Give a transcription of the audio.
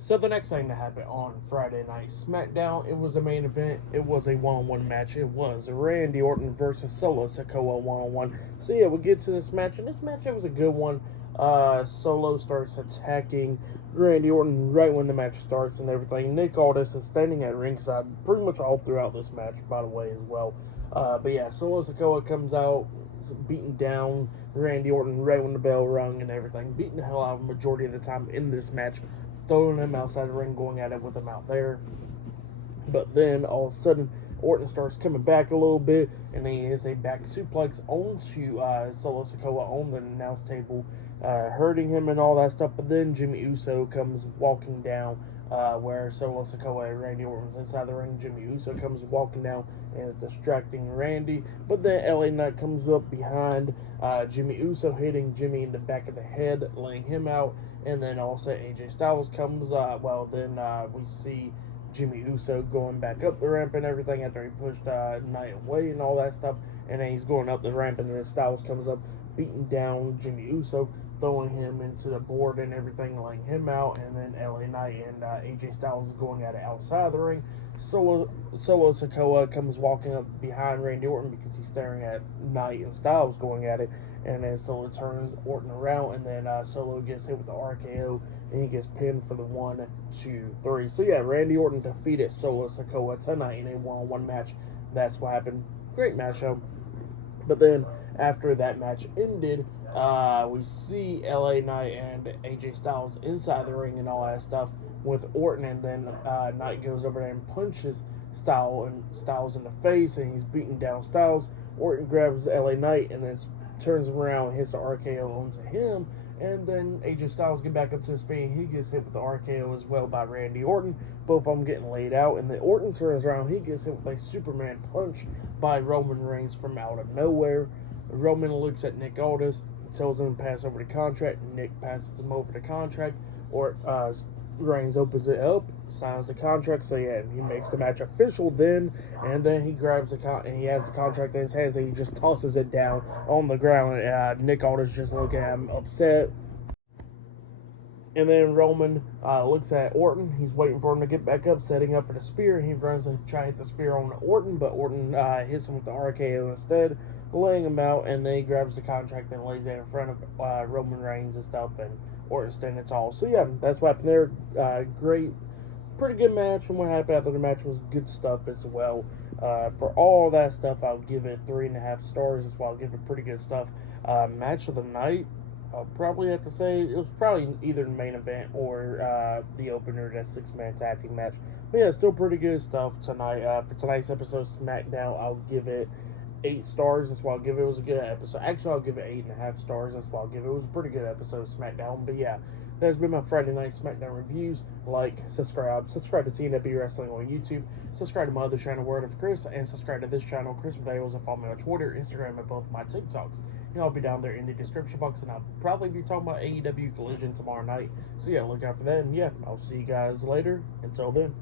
So the next thing that happened on Friday Night SmackDown, it was a main event. It was a one-on-one match. It was Randy Orton versus Solo Sikoa one-on-one. So yeah, we get to this match, and this match, it was a good one. Solo starts attacking Randy Orton right when the match starts and everything. Nick Aldis is standing at ringside pretty much all throughout this match, by the way, as well. But yeah, Solo Sikoa comes out, beating down Randy Orton right when the bell rung and everything, beating the hell out of him majority of the time in this match, throwing him outside the ring, going at it with him out there. But then all of a sudden, Orton starts coming back a little bit, and he hits a back suplex onto Solo Sikoa on the announce table, hurting him and all that stuff. But then Jimmy Uso comes walking down where Solo Sikoa and Randy Orton's inside the ring. Jimmy Uso comes walking down and is distracting Randy. But then LA Knight comes up behind Jimmy Uso, hitting Jimmy in the back of the head, laying him out. And then also AJ Styles comes. We see Jimmy Uso going back up the ramp and everything after he pushed Knight away and all that stuff. And then he's going up the ramp, and then Styles comes up, beating down Jimmy Uso, throwing him into the board and everything, laying him out. And then LA Knight and AJ Styles is going at it outside the ring. Solo Sikoa comes walking up behind Randy Orton because he's staring at Knight and Styles going at it. And then Solo turns Orton around, and then Solo gets hit with the RKO, and he gets pinned for the 1, 2, 3. So yeah, Randy Orton defeated Solo Sikoa tonight in a one-on-one match. That's what happened. Great match, though. But then after that match ended, we see LA Knight and AJ Styles inside the ring and all that stuff with Orton, and then Knight goes over there and punches Styles in the face, and he's beating down Styles. Orton grabs LA Knight and then turns him around and hits the RKO onto him, and then AJ Styles get back up to his feet, and he gets hit with the RKO as well by Randy Orton. Both of them getting laid out, and then Orton turns around, he gets hit with a Superman punch by Roman Reigns from out of nowhere. Roman looks at Nick Aldis, he tells him to pass over the contract. Nick passes him over the contract, or Reigns opens it up, signs the contract. So yeah, he makes the match official then, and then he grabs and he has the contract in his hands, and he just tosses it down on the ground. Nick Aldis just looking at him upset. And then Roman looks at Orton. He's waiting for him to get back up, setting up for the spear. He runs to try to hit the spear on Orton, but Orton hits him with the RKO instead, laying him out. And then he grabs the contract and lays it in front of Roman Reigns and stuff, and Orton standing tall. So yeah, that's what happened there. Great, pretty good match. And what happened after the match was good stuff as well. For all that stuff, I'll give it 3.5 stars as well. I'll give it pretty good stuff. Match of the night, I'll probably have to say it was probably either the main event or the opener, that 6-man tag team match. But yeah, still pretty good stuff tonight. For tonight's episode of SmackDown, I'll give it 8 stars. That's why I'll give it. It was a good episode. Actually, I'll give it 8.5 stars. That's why I'll give it. It was a pretty good episode of SmackDown. But yeah, that's been my Friday Night SmackDown reviews. Like, subscribe to TNW Wrestling on YouTube. Subscribe to my other channel, Word of Chris, and subscribe to this channel, Chris Videos, and follow me on Twitter, Instagram, and both my TikToks. I'll be down there in the description box, and I'll probably be talking about AEW Collision tomorrow night. So yeah, look out for that. And yeah, I'll see you guys later. Until then.